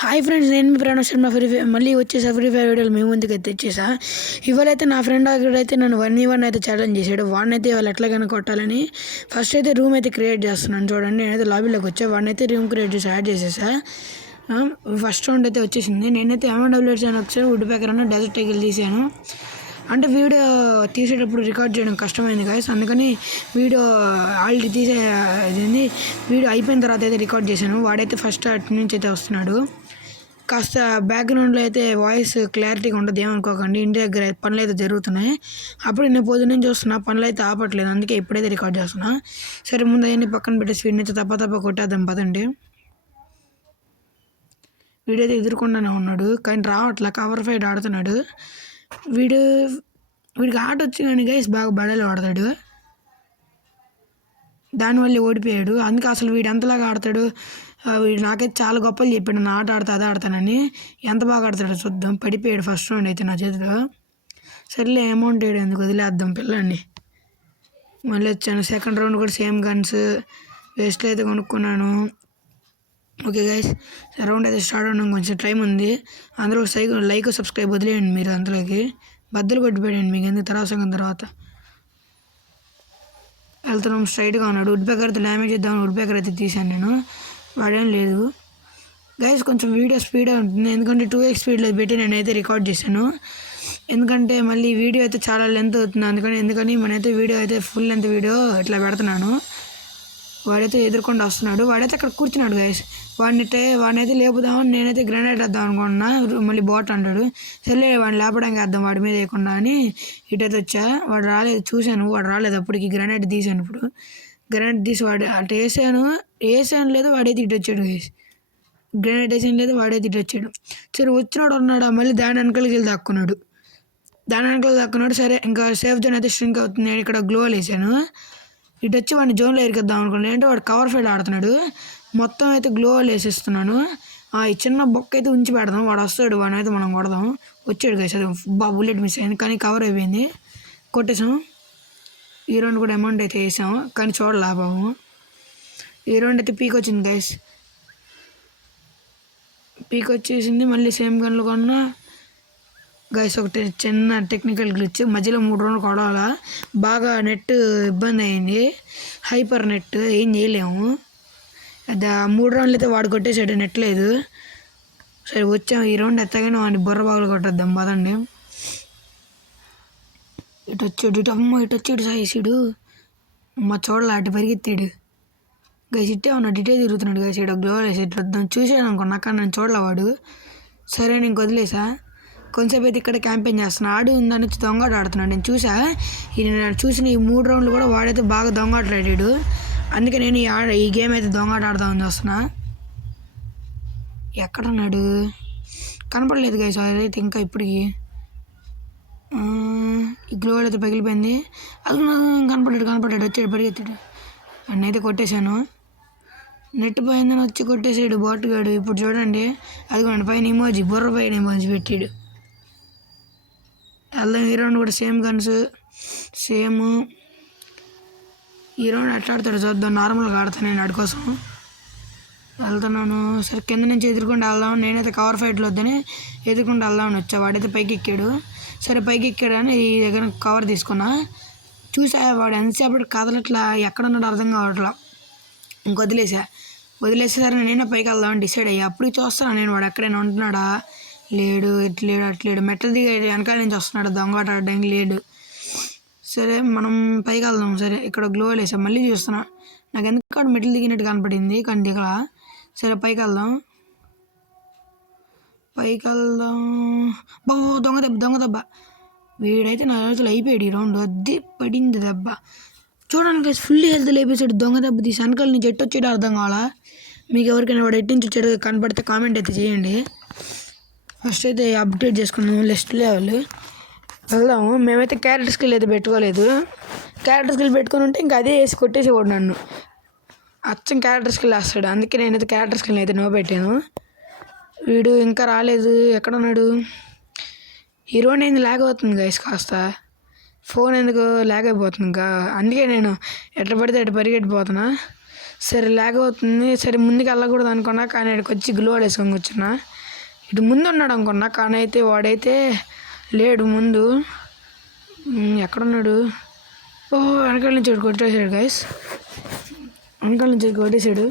Hi friends, నేను మీ ప్రణవ్ శర్మ మళ్ళీ వచ్చేసా ఫ్రీ ఫైర్ వీడియోలు మీ ముందుకు అయితే తెచ్చేసా. ఇవాళైతే నా ఫ్రెండ్ అయితే నన్ను 1v1 అయితే ఛాలెంజ్ చేశాడు. వాడినైతే ఇవాళ ఎట్లాగైనా కొట్టాలని ఫస్ట్ అయితే రూమ్ అయితే క్రియేట్ చేస్తున్నాను. చూడండి, నేనైతే లాబీలోకి వచ్చా. వాడినైతే రూమ్ క్రియేట్ చేసి యాడ్ చేసేసా. ఫస్ట్ రౌండ్ అయితే వచ్చేసింది. నేనైతే M1W వచ్చాను, ఒకసారి వుడ్ ప్యాకర్ అన్న డెజర్ట్ ఎగిల్ తీసాను. అంటే వీడియో తీసేటప్పుడు రికార్డ్ చేయడం కష్టమైంది గాయస్, అందుకని వీడియో ఆల్రెడీ తీసేది వీడియో అయిపోయిన తర్వాత అయితే రికార్డ్ చేశాను. వాడైతే ఫస్ట్ అటు నుంచి అయితే వస్తున్నాడు. కాస్త బ్యాక్గ్రౌండ్లో అయితే వాయిస్ క్లారిటీగా ఉండదు, ఏమనుకోకండి. ఇంటి దగ్గర పనులు అయితే జరుగుతున్నాయి. అప్పుడు నేను పొద్దున్న నుంచి చూస్తున్నా, పనులు అయితే ఆపట్లేదు, అందుకే ఇప్పుడైతే రికార్డ్ చేస్తున్నా. సరే, ముందు అవన్నీ పక్కన పెట్టేసి వీడిని అయితే తప్ప కొట్టేద్దాం పదండి. వీడైతే ఎదుర్కొండానే ఉన్నాడు, కానీ రావట్లే. కవర్ ఫైట్ ఆడుతున్నాడు. వీడికి ఆట వచ్చి కానీ గైస్ బాగా బడలు ఆడతాడు. దానివల్ల ఓడిపోయాడు. అందుకే అసలు వీడు ఎంతలాగా ఆడతాడు. వీడు నాకైతే చాలా గొప్పలు చెప్పాడు, నా ఆట ఆడతా అదే ఆడతానని. ఎంత బాగా ఆడతాడో చూద్దాం. పడిపోయాడు ఫస్ట్ రౌండ్ అయితే నా చేతిలో. సర్లే, అమౌంట్ వేయడం ఎందుకు, వదిలేద్దాం పిల్లాన్ని. మళ్ళీ వచ్చాను. సెకండ్ రౌండ్ కూడా సేమ్ గన్స్ వేస్ట్లో అయితే కొనుక్కున్నాను. ఓకే గైస్, రౌండ్ అయితే స్టార్ట్ అవ్వడం కొంచెం టైం ఉంది. అందులో లైక్ సబ్స్క్రైబ్ వదిలేయండి మీరు. అందులోకి బద్దలు కొట్టిపోయాడు మీకు ఎందుకు తర్వాత వెళ్తున్నాం. స్ట్రైట్గా ఉన్నాడు. వుడ్ ప్యాకర్ అయితే డ్యామేజ్ చేద్దామని వుడ్ ప్యాకర్ అయితే తీశాను నేను. వాడేం లేదు గైస్. కొంచెం వీడియో స్పీడ్ ఉంటుంది, ఎందుకంటే 2x స్పీడ్లో పెట్టి నేనైతే రికార్డ్ చేశాను. ఎందుకంటే మళ్ళీ వీడియో అయితే చాలా లెంత్ అవుతుంది, ఎందుకని మనైతే వీడియో అయితే ఫుల్ లెంత్ వీడియో ఇట్లా పెడుతున్నాను. వాడైతే ఎదుర్కొని వస్తున్నాడు. వాడైతే అక్కడ కూర్చున్నాడు గైస్. వాడినైతే లేపుదామని నేనైతే గ్రెనేడ్ వేద్దాం అనుకున్నా. మళ్ళీ బాట్ అంటాడు. సరే, వాడిని లేపడానికి వేద్దాం వాడి మీద వేయకుండా అని ఇటైతే వచ్చా. వాడు రాలేదు, చూశాను. వాడు రాలేదు. అప్పటికి గ్రెనేడ్ తీసాను. ఇప్పుడు గ్రెనేడ్ తీసి వాడు అటు వేసాను లేదు, వాడైతే ఇటు వచ్చాడు గైస్. గ్రెనేడ్ వేసాను లేదు, వాడైతే ఇటు వచ్చాడు. సరే, వచ్చినాడు ఉన్నాడు. మళ్ళీ దాని వెనకాలకి వెళ్ళి దాక్కున్నాడు. సరే, ఇంకా సేఫ్ జోన్ అయితే స్ట్రింక్ అవుతుంది. నేను ఇక్కడ గ్లోవల్ వేసాను. ఇటు వచ్చి వాడిని జోన్లో ఇరికిద్దాం అనుకున్నాను. ఏంటంటే వాడు కవర్ ఫైల్ ఆడుతున్నాడు. మొత్తం అయితే గ్లోవల్ వేసేస్తున్నాను. ఈ చిన్న బొక్క అయితే ఉంచి పెడదాం. వాడు వస్తాడు, వాడిని అయితే మనం కొడదాం. వచ్చాడు గైస్. అది బుల్లెట్ మిస్ అయింది, కానీ కవర్ అయిపోయింది. కొట్టేసాం. ఈ రౌండ్ కూడా అమౌంట్ అయితే వేసాము, కానీ చూడలేపాము. ఈ రౌండ్ అయితే పీక్ వచ్చింది గైస్. పీక్ వచ్చేసింది. మళ్ళీ సేమ్ గన్లు కొన్నా గైస్. ఒకటి చిన్న టెక్నికల్ గ్లిచ్, మధ్యలో 3 రౌండ్లు కొడాలా. బాగా నెట్ ఇబ్బంది అయింది, హైపర్ నెట్, ఏం చేయలేము. అది 3 రౌండ్లు అయితే వాడు కొట్టేసాడు, నెట్ లేదు. సరే, వచ్చాము. ఈ రౌండ్ ఎత్తగానే వాడిని బుర్ర బాగులు కొట్టేద్దాం పదండి. ఇటు వచ్చాడు సాయిసుడు. చూడాలి, అటు పరిగెత్తాడు గైస్. ఇట్టే ఉన్నాడు, ఇటే తిరుగుతున్నాడు గైస్. ఇటు గ్లోవల్ వేసి ఇటు వద్దాం చూసాడు అనుకున్నా, కానీ నేను చూడలే వాడు. సరే, నేను వదిలేసా. కొంచెంసేపు అయితే ఇక్కడ క్యాంపెయిన్ చేస్తున్నాడు. ఆడు దాని నుంచి దొంగట ఆడుతున్నాడు. నేను చూసిన ఈ 3 రౌండ్లు కూడా వాడైతే బాగా దొంగట ఆడాడు. అందుకే నేను ఈ గేమ్ అయితే దొంగట ఆడదామని చూస్తున్నా. ఎక్కడున్నాడు, కనపడలేదు గైస్. అదైతే ఇంకా ఇప్పటికి ఈ గ్లోవల్ అయితే పగిలిపోయింది. అది కనపడ్డాడు. వచ్చాడు, పరిగెత్తాడు. అన్నైతే కొట్టేశాను. నెట్ పోయిందని వచ్చి కొట్టేసాడు బాటుగాడు. ఇప్పుడు చూడండి, అది పైన ఇమోజీ, బుర్ర పైన ఇమోజీ పెట్టాడు. వెళ్దాం. ఈ రౌండ్ కూడా సేమ్ గన్స్, సేమ్. ఈ రౌండ్ ఎట్లా ఆడతాడు చూద్దాం. నార్మల్గా ఆడతాను నేను ఆడి కోసం. వెళ్తున్నాను. సరే, కింద నుంచి ఎదుర్కొంటూ వెళ్దాం. నేనైతే కవర్ ఫైట్లో వద్దని ఎదుర్కొంటూ వెళ్దామని వచ్చా. వాడైతే పైకి ఎక్కాడు. సరే, పైకి ఎక్కాడని ఈ దగ్గర కవర్ తీసుకున్నా. చూసా వాడు ఎంతసేపటి కదలట్లా, ఎక్కడున్నాడు అర్థం కావట్లా. వదిలేసేసరి నేనే పైకి వెళ్దామని డిసైడ్ అయ్యా. అప్పుడు చూస్తాను నేను వాడు ఎక్కడైనా ఉంటున్నాడా. లేడు, అట్లేడు. మెట్ల దిగి వెనకాల నుంచి వస్తున్నాడు, దొంగట ఆడడానికి లేడు. సరే, మనం పైకి వెళ్దాం. సరే, ఇక్కడ గ్లోవల్ వేసాం. మళ్ళీ చూస్తున్నా, నాకు ఎందుకు మెట్లు దిగినట్టు కనపడింది, కానీ దిగలా. సరే, పైకి వెళ్దాం. బాబు, దొంగ దెబ్బ. వీడైతే నా రోజులు అయిపోయాడు. ఈ రౌండ్ అద్దె పడింది దెబ్బ. చూడండి, ఫుల్ హెల్త్ లేపేసాడు. దొంగ దెబ్బ తీసి వెనకాల నుంచి ఎట్టు వచ్చాడో అర్థం కావాలా. మీకు ఎవరికైనా వాడు ఎట్టు నుంచి వచ్చాడో కనపడితే కామెంట్ అయితే చేయండి. ఫస్ట్ అయితే అప్డేట్ చేసుకున్నాము, లెస్ట్ లెవెల్ వెళ్దాము. మేమైతే క్యారెక్టర్ స్కిల్ అయితే పెట్టుకోలేదు. క్యారెక్టర్ స్కిల్ పెట్టుకుని ఉంటే ఇంకా అదే వేసి కొట్టేసేవాడు నన్ను. అచ్చం క్యారెక్టర్ స్కిల్ వేస్తాడు, అందుకే నేనైతే క్యారెక్టర్ స్కిల్ అయితే నో పెట్టాను. వీడు ఇంకా రాలేదు, ఎక్కడున్నాడు. హీరో నేను లాగ్ అవుతుంది గైస్, కాస్త ఫోన్ ఎందుకు లాగ్ అయిపోతుంది ఇంకా. అందుకే నేను ఎట్లా పడితే అటు పరిగెట్టిపోతున్నా. సరే లాగ్ అవుతుంది. సరే ముందుకు వెళ్ళకూడదు అనుకున్నా, కానీ ఇక్కడికి వచ్చి గ్లో వేసుకొని కూర్చున్నా. ఇటు ముందు ఉన్నాడు అనుకున్నా, కానీ అయితే వాడైతే లేడు ముందు. ఎక్కడున్నాడు? ఓహో, వెనకాల నుంచి కొట్టేశాడు గైస్, వెనకాల నుంచి కొట్టేశాడు.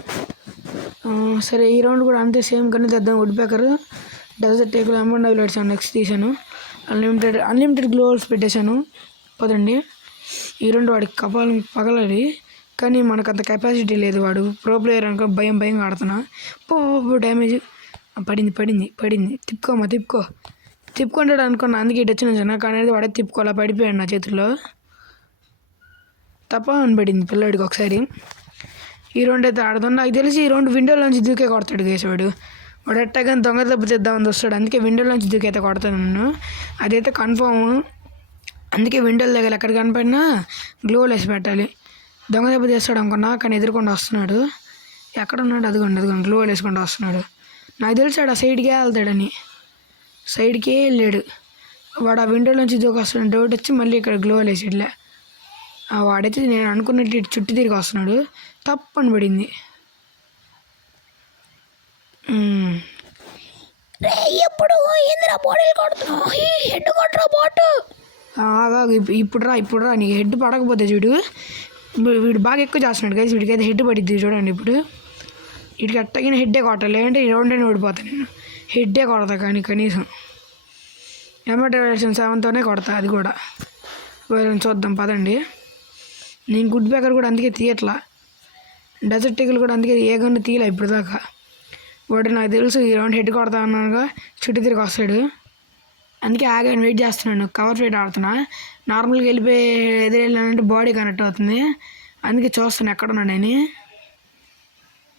సరే ఈ రౌండ్ కూడా అంతే సేమ్ కానీ తెద్దాం. వుడ్ పేకర్, డెజర్ట్ టేకులు, అమౌంట్ అవి పెట్టాను. నెక్స్ట్ తీసాను అన్లిమిటెడ్ గ్లోవల్స్ పెట్టేశాను. పదండి. ఈ రెండు వాడికి కపాలం పగలది, కానీ మనకు అంత కెపాసిటీ లేదు. వాడు ప్రో ప్లేయర్ అనుకో భయంగా ఆడుతున్నా. డ్యామేజ్ పడింది. తిప్పుకుంటాడు అనుకున్నా, అందుకే ఇటు వచ్చిన. కానీ వాడే తిప్పుకోవాలా, పడిపోయాడు నా చేతుల్లో. తప్ప అని పడింది పిల్లాడికి ఒకసారి. ఈ రౌండ్ అయితే ఆడుతాను. నాకు తెలిసి ఈ రౌండ్ విండోలోంచి దూకే కొడతాడు గేసేవాడు. వాడు ఎట్టగానే దొంగ దెబ్బ తెద్దామని వస్తాడు, అందుకే విండోలోంచి దూకైతే కొడతాను నన్ను. అదైతే కన్ఫామ్. అందుకే విండోల దగ్గర ఎక్కడ కనపడినా గ్లోవల్ వేసి పెట్టాలి. దొంగ దెబ్బ తెస్తాడు అనుకున్నా, కానీ ఎదురుకుండా వస్తున్నాడు. ఎక్కడ ఉన్నాడు? అదిగోండి గ్లోవల్ వేసుకుంటూ వస్తున్నాడు. నాకు తెలిసాడు ఆ సైడ్కే వెళ్తాడని, సైడ్కే వెళ్ళాడు. వాడు ఆ విండోలోంచి దూకొస్తాడు. డౌట్ వచ్చి మళ్ళీ ఇక్కడ గ్లోవల్ వేసిట్లే. వాడైతే నేను అనుకున్నట్టు ఇటు చుట్టూ తిరిగి వస్తున్నాడు. తప్పని పడింది. ఎప్పుడు ఏందిరా బాడీలు కొడుతున్నావు? హెడ్ కొట్టరా బాటు. ఇప్పుడు రా నీకు హెడ్ పడకపోతే చూడు. వీడు బాగా ఎక్కువ చేస్తున్నాడు కదా, వీడికైతే హెడ్ పడిద్ది చూడండి. ఇప్పుడు వీడికి అట్టగిన హెడ్డే కొట్టాలి, లేదంటే ఈ రౌండ్ ఓడిపోతాను నేను. హెడ్డే కొడతా, కానీ కనీసం ఎమోటేషన్ 7తోనే కొడతా. అది కూడా చూద్దాం పదండి. నేను గుడ్ బ్యాకర్ కూడా అందుకే తీయట్లా, డెజర్ట్ టేకులు కూడా అందుకే ఏ గన్ను తీయలే ఇప్పుడు దాకా. వాడు నాకు తెలుసు ఈ రౌండ్ హెడ్ కొడతా అన్నానుగా, చుట్టూ తిరిగి వస్తాడు. అందుకే ఆగాను, వెయిట్ చేస్తున్నాను. కవర్ ఫైట్ ఆడుతున్నా. నార్మల్గా వెళ్ళిపోయి ఎదురెళ్ళానంటే బాడీ కనెక్ట్ అవుతుంది, అందుకే చూస్తాను ఎక్కడ ఉన్నాడు అని.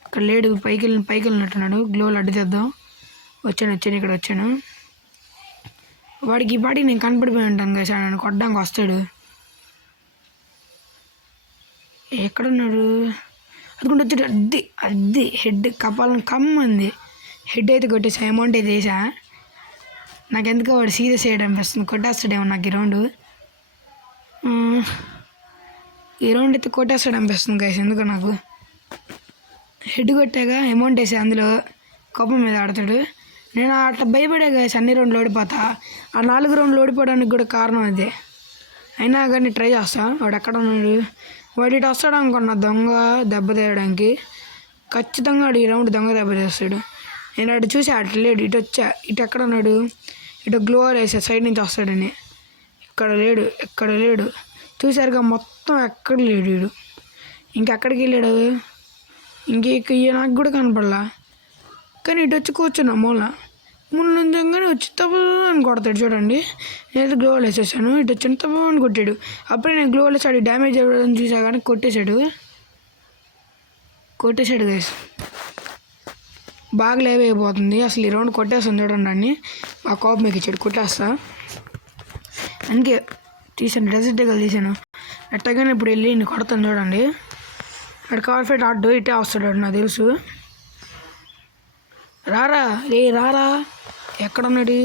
ఇక్కడ లేడు, పైకి వెళ్ళినట్టున్నాడు. గ్లోవల్ అడ్డు తెద్దాం. వచ్చాను ఇక్కడ వచ్చాను. వాడికి ఈ పాటికి నేను కనపడిపోయి ఉంటాను కదా, నన్ను కొట్టడానికి వస్తాడు. ఎక్కడున్నాడు? అందుకుంటే వచ్చాడు. అద్ది హెడ్ కపాలను కమ్మంది. హెడ్ అయితే కొట్టేసా, అమౌంట్ అయితే వేసా. నాకెందుకో వాడు సీరియస్ చేయడం అనిపిస్తుంది, కొట్టేస్తాడేమో నాకు ఈ రౌండ్ అయితే కొట్టేస్తాడు అనిపిస్తుంది గైస్. ఎందుకో నాకు హెడ్ కొట్టాక అమౌంట్ వేసా, అందులో కోపం మీద ఆడతాడు. నేను అట్లా భయపడే గైస్ అన్ని రౌండ్లు ఓడిపోతా. ఆ 4 రౌండ్లు ఓడిపోవడానికి కూడా కారణం అదే. అయినా కానీ ట్రై చేస్తా. వాడు ఎక్కడ ఉన్నాడు? వాడు ఇటు వస్తాడు అనుకున్నా దొంగ దెబ్బ తీయడానికి. ఖచ్చితంగా వాడు ఈ రౌండ్ దొంగ దెబ్బ తీస్తాడు. నేను అటు చూసి అటు లేడు, ఇటు వచ్చా. ఇటు ఎక్కడ ఉన్నాడు? ఇటు గ్లోవర్ వేసా, సైడ్ నుంచి వస్తాడని. ఎక్కడ లేడు చూసారుగా, మొత్తం ఎక్కడ లేడు వీడు. ఇంకెక్కడికి వెళ్ళాడు? నాకు కూడా కనపడలా. కానీ ఇటు వచ్చి కూర్చున్నా మూల నుంచంగానే వచ్చి తప్పు అని కొడతాడు చూడండి. నేనైతే గ్లోవల్ వేసేసాను. ఇటు వచ్చి తప్పు అని కొట్టాడు. అప్పుడే నేను గ్లోవల్ వేసాడు, డ్యామేజ్ అవ్వడం చూసా, కానీ కొట్టేశాడు గైస్. బాగా లేవ్ అయిపోతుంది అసలు. ఈ రౌండ్ కొట్టేస్తాను చూడండి అన్ని. ఆ కాప్ మీకు ఇచ్చాడు, కొట్టేస్తా. అందుకే తీసాను, డెజర్ట్ టేకులు తీసాను. ఎట్టగానే ఇప్పుడు వెళ్ళి నేను కొడతాను చూడండి. అక్కడ కవర్ ఫైట్ ఆడు ఇటే వస్తాడు నాకు తెలుసు. రారా ఎక్కడున్నాడు?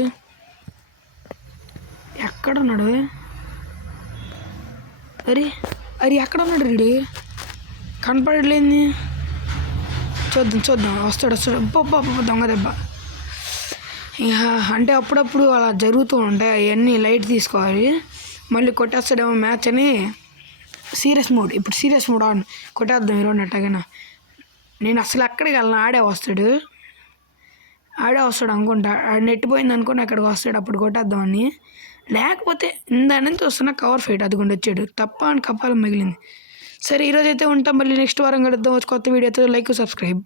అరే ఎక్కడున్నాడు వీడు? కనపడలేంది. చూద్దాం వస్తాడు. దొంగ దెబ్బ. అంటే అప్పుడప్పుడు అలా జరుగుతూ ఉంటాయి, అవన్నీ లైట్ తీసుకోవాలి. మళ్ళీ కొట్టేస్తాడేమో మ్యాచ్ అని సీరియస్ మోడ్ ఆన్ కొట్టేద్దాం ఈరోజు అట్టగానే. నేను అసలు ఎక్కడికి వెళ్ళను, ఆడే వస్తాడు అనుకుంటా. నెట్ పోయింది అనుకుని అక్కడికి వస్తాడు, అప్పుడు కొట్టేద్దామని. లేకపోతే ఇందాని నుంచి వస్తున్న కవర్ ఫైట్ అదిగుండి వచ్చాడు. తప్ప అని కప్పాలం మిగిలింది. సరే ఈరోజు అయితే ఉంటాం, మళ్ళీ నెక్స్ట్ వారం కలుద్దాం కొత్త వీడియోతో. Like subscribe.